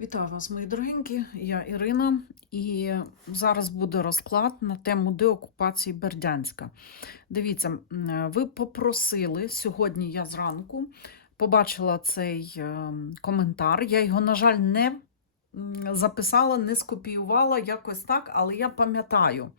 Вітаю вас, мої дорогенькі. Я Ірина, і зараз буде розклад на тему деокупації Бердянська. Дивіться, ви попросили сьогодні. Я зранку побачила цей е, коментар. Я його, на жаль, не записала, не скопіювала якось так, але я пам'ятаю,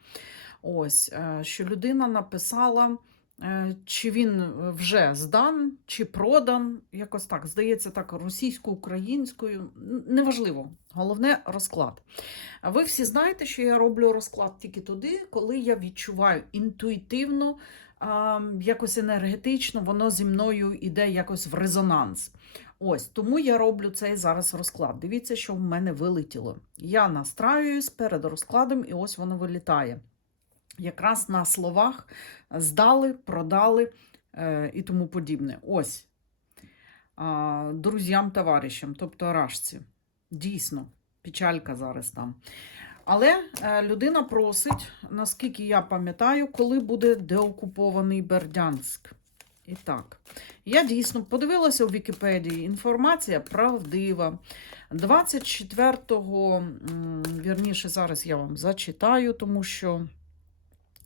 ось, е, що людина написала. Е, Чи він вже здан, чи продан, якось так. Здається, так, російсько-українською. Неважливо. Головне розклад. Ви всі знаєте, що я роблю розклад тільки туди, коли я відчуваю інтуїтивно, якось енергетично, воно зі мною йде якось в резонанс. Ось тому я роблю цей зараз розклад. Дивіться, що в мене вилетіло. Я настраююсь перед розкладом, і ось воно вилітає. Якраз на словах здали, продали е, і тому подібне. Ось друзям, товаришам, тобто арашці. Дійсно, печалька зараз там. Але е, людина просить, наскільки я пам'ятаю, коли буде деокупований Бердянськ. І так, я дійсно подивилася у Вікіпедії. Інформація правдива. 24-го, вірніше, зараз я вам зачитаю, тому що.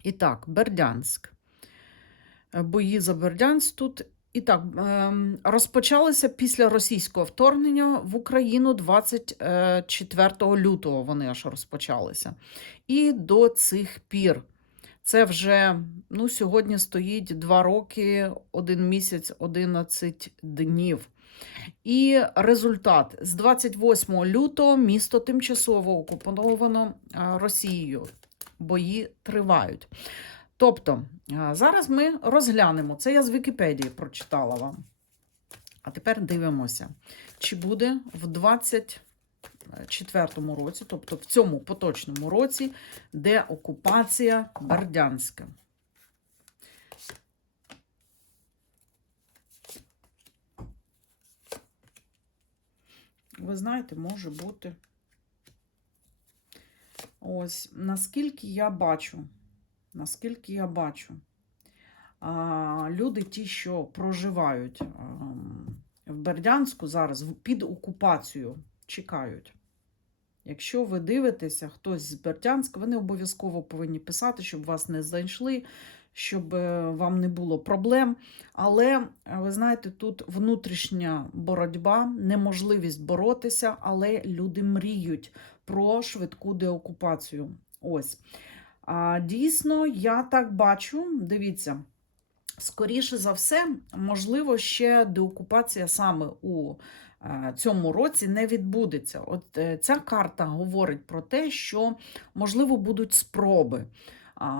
І так, Бердянськ. Е, Бої за Бердянськ тут. І так, ем, розпочалися після російського вторгнення в Україну 24 лютого. Вони аж розпочалися. І до цих пір. Це вже ну, сьогодні стоїть 2 роки, 1 місяць, 11 днів. І результат з 28 лютого місто тимчасово окуповано Росією. Бої тривають. Тобто, зараз ми розглянемо. Це я з Вікіпедії прочитала вам. А тепер дивимося, чи буде в 24-му році, тобто в цьому поточному році, де окупація Бердянська. Ви знаєте, може бути. Ось, наскільки я бачу, наскільки я бачу, люди, ті, що проживають в Бердянську зараз під окупацією, чекають. Якщо ви дивитеся, хтось з Бердянська, вони обов'язково повинні писати, щоб вас не знайшли, щоб е, вам не було проблем. Але е, ви знаєте, тут внутрішня боротьба, неможливість боротися, але люди мріють про швидку деокупацію. Ось. А, дійсно, я так бачу, дивіться, скоріше за все, можливо, ще деокупація саме у е, цьому році не відбудеться. От е, ця карта говорить про те, що, можливо, будуть спроби.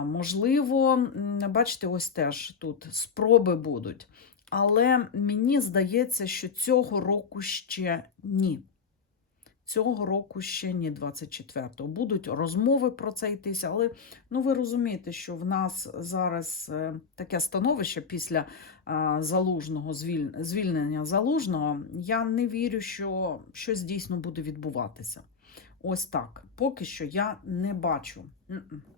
Можливо, бачите, ось теж тут спроби будуть. Але мені здається, що цього року ще ні. Цього року ще ні, 24-го. Будуть розмови про це йтися, але ну, ви розумієте, що в нас зараз е, таке становище після залужного звіль- звільнення залужного. Я не вірю, що щось дійсно буде відбуватися. Ось так. Поки що я не бачу.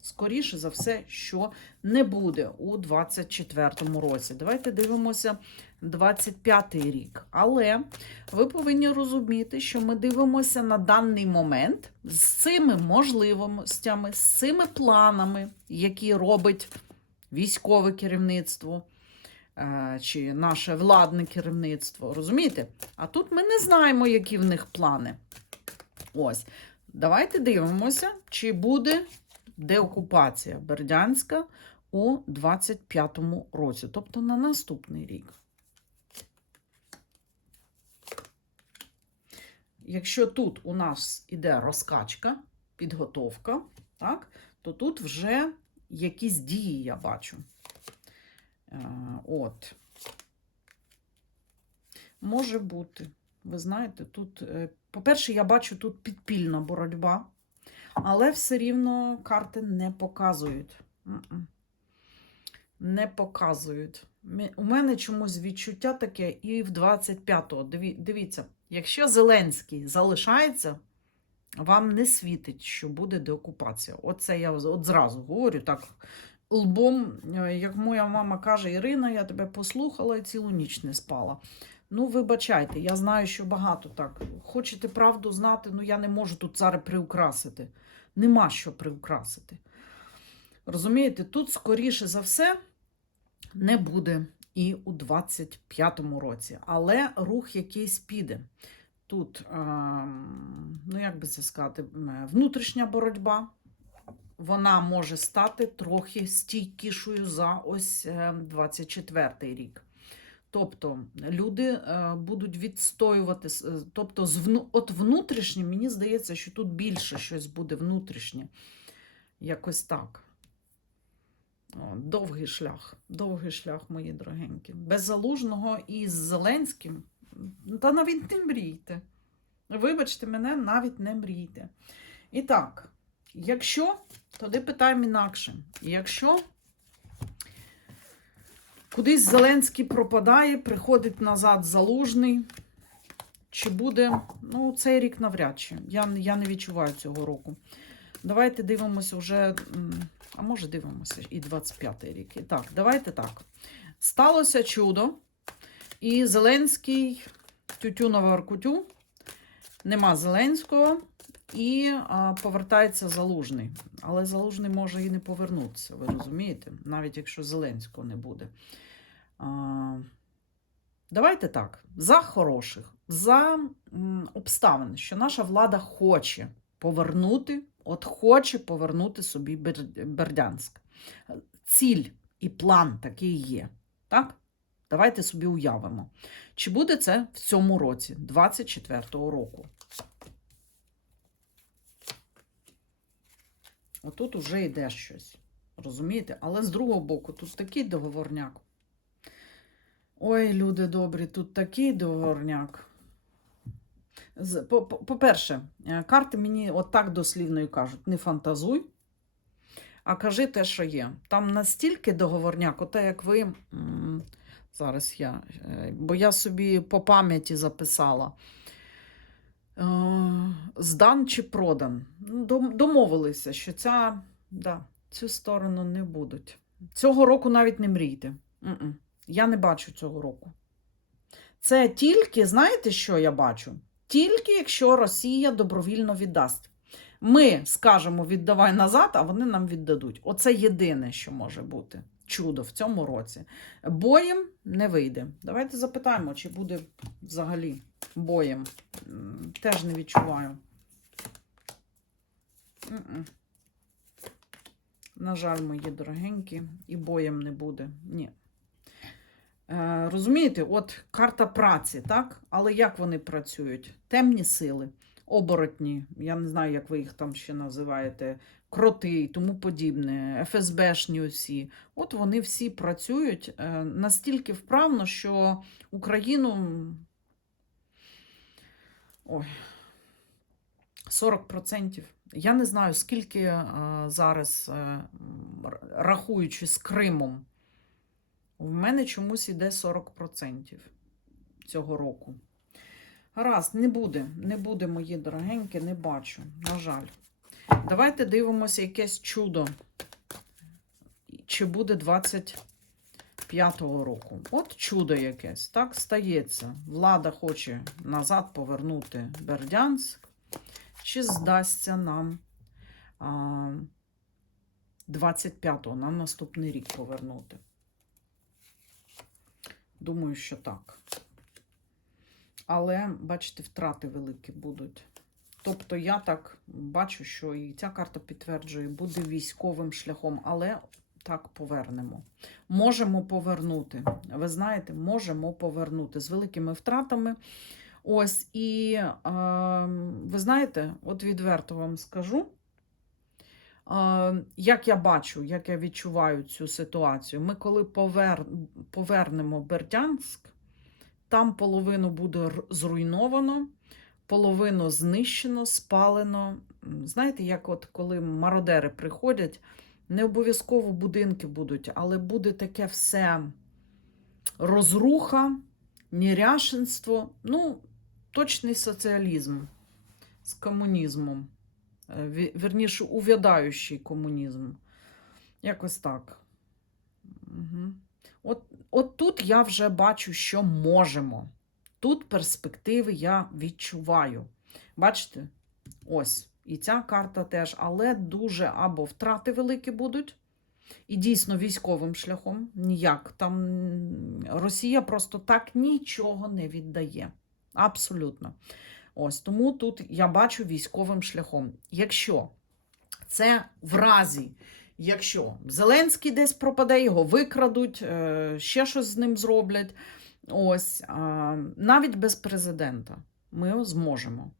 Скоріше за все, що не буде у 24-му році. Давайте дивимося 25-й рік. Але ви повинні розуміти, що ми дивимося на даний момент з цими можливостями, з цими планами, які робить військове керівництво е, чи наше владне керівництво. Розумієте? А тут ми не знаємо, які в них плани. Ось. Давайте дивимося, чи буде деокупація Бердянська у 25-му році, тобто на наступний рік. Якщо тут у нас іде розкачка, підготовка, так, то тут вже якісь дії я бачу. Е, От. Може бути. Ви знаєте, тут, е, по-перше, я бачу тут підпільна боротьба, але все рівно карти не показують. Не показують. У мене чомусь відчуття таке і в 25-го. Дивіться, якщо Зеленський залишається, вам не світить, що буде деокупація. Оце я от зразу говорю так. Лбом, е, як моя мама каже, Ірина, я тебе послухала і цілу ніч не спала. Ну, вибачайте, я знаю, що багато так. Хочете правду знати, ну я не можу тут зараз приукрасити. Нема що приукрасити. Розумієте, тут, скоріше за все, не буде і у 25-му році, але рух якийсь піде. Тут, ну як би це сказати, внутрішня боротьба. Вона може стати трохи стійкішою за ось е, 24-й рік. Тобто люди е, будуть відстоювати, е, тобто от внутрішнє, мені здається, що тут більше щось буде внутрішнє. Якось так. Довгий шлях, довгий шлях, мої дорогенькі. Без залужного і з Зеленським, та навіть не мрійте. Вибачте мене, навіть не мрійте. І так, якщо, тоді питаємо інакше. Якщо кудись Зеленський пропадає, приходить назад залужний, чи буде, ну, цей рік навряд чи. Я, я не відчуваю цього року. Давайте дивимося вже, а може дивимося і 25-й рік. І так, давайте так. Сталося чудо, і Зеленський тютюнова аркутю, нема Зеленського, і а, повертається Залужний. Але Залужний може і не повернутися, ви розумієте? Навіть якщо Зеленського не буде. А, давайте так, за хороших, за м, обставин, що наша влада хоче повернути, от хоче повернути собі Бер- Бердянськ. Ціль і план такий є. Так? Давайте собі уявимо. Чи буде це в цьому році, 24-го року? Отут уже йде щось. Розумієте? Але з другого боку, тут такий договорняк. Ой, люди добрі, тут такий договорняк. По- по- По-перше, е, карти мені отак дослівно і кажуть: не фантазуй, а кажи те, що є. Там настільки договорняк, оте як ви. Зараз я, е, бо я собі по пам'яті записала. Е, Здан чи продан. Ну, Домовилися, що ця, да, цю сторону не будуть. Цього року навіть не мрійте. Я не бачу цього року. Це тільки, знаєте, що я бачу? Тільки якщо Росія добровільно віддасть. Ми скажемо віддавай назад, а вони нам віддадуть. Оце єдине, що може бути. Чудо в цьому році. Боєм не вийде. Давайте запитаємо, чи буде взагалі боєм. Теж не відчуваю. На жаль, мої дорогенькі, і боєм не буде. Ні. Е, розумієте, от карта праці, так? Але як вони працюють? Темні сили, оборотні, я не знаю, як ви їх там ще називаєте, кроти і тому подібне, ФСБшні усі. От вони всі працюють е, настільки вправно, що Україну. Ой, 40%. Я не знаю, скільки е, зараз, е, рахуючи з Кримом, в мене чомусь іде 40% цього року. Гаразд, не буде, не буде, мої дорогенькі, не бачу, на жаль. Давайте дивимося якесь чудо. Чи буде 25-го року? От чудо якесь, так стається. Влада хоче назад повернути Бердянськ. Чи здасться нам а, 25-го, на наступний рік повернути? Думаю, що так. Але, бачите, втрати великі будуть. Тобто, я так бачу, що і ця карта підтверджує, буде військовим шляхом, але так повернемо. Можемо повернути. Ви знаєте, можемо повернути з великими втратами. Ось, і е, ви знаєте, от відверто вам скажу, як я бачу, як я відчуваю цю ситуацію. Ми коли повер... повернемо Бердянськ, там половину буде зруйновано, половину знищено, спалено. Знаєте, як от коли мародери приходять, не обов'язково будинки будуть, але буде таке все розруха, неряшенство, ну, точний соціалізм з комунізмом. Е, ві- Вірніше, увядаючий комунізм. Якось так. Угу. От, от тут я вже бачу, що можемо. тут перспективи я відчуваю. Бачите? Ось. І ця карта теж, але дуже або втрати великі будуть, і дійсно військовим шляхом. Ніяк. Там Росія просто так нічого не віддає. Абсолютно. Ось тому тут я бачу військовим шляхом. Якщо це в разі, якщо Зеленський десь пропаде, його викрадуть, е, ще щось з ним зроблять. Ось навіть без президента ми зможемо.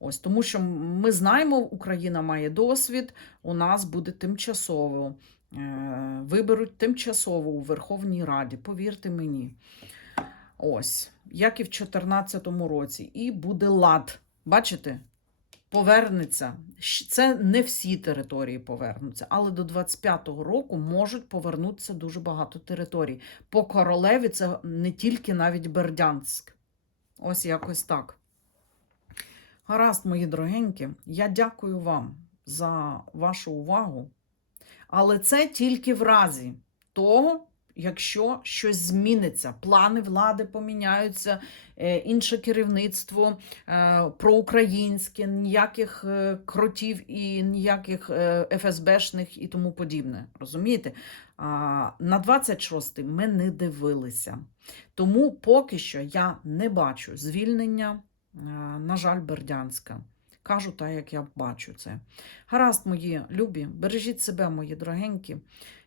Ось тому, що ми знаємо, Україна має досвід, у нас буде тимчасово. е, Виберуть тимчасово у Верховній Раді, повірте мені. Ось, як і в 2014 році. І буде лад. Бачите? Повернеться. Це не всі території повернуться, але до 25-го року можуть повернутися дуже багато територій. По королеві це не тільки навіть Бердянськ. Ось якось так. Гаразд, мої дорогенькі, я дякую вам за вашу увагу. Але це тільки в разі того, якщо щось зміниться, плани влади поміняються, е, інше керівництво е, проукраїнське, ніяких е, кротів і ніяких ФСБшних і тому подібне. Розумієте? На 26-й ми не дивилися. Тому поки що я не бачу звільнення, на жаль, Бердянська. Кажу так, як я бачу це. Гаразд, мої любі, бережіть себе, мої дорогенькі,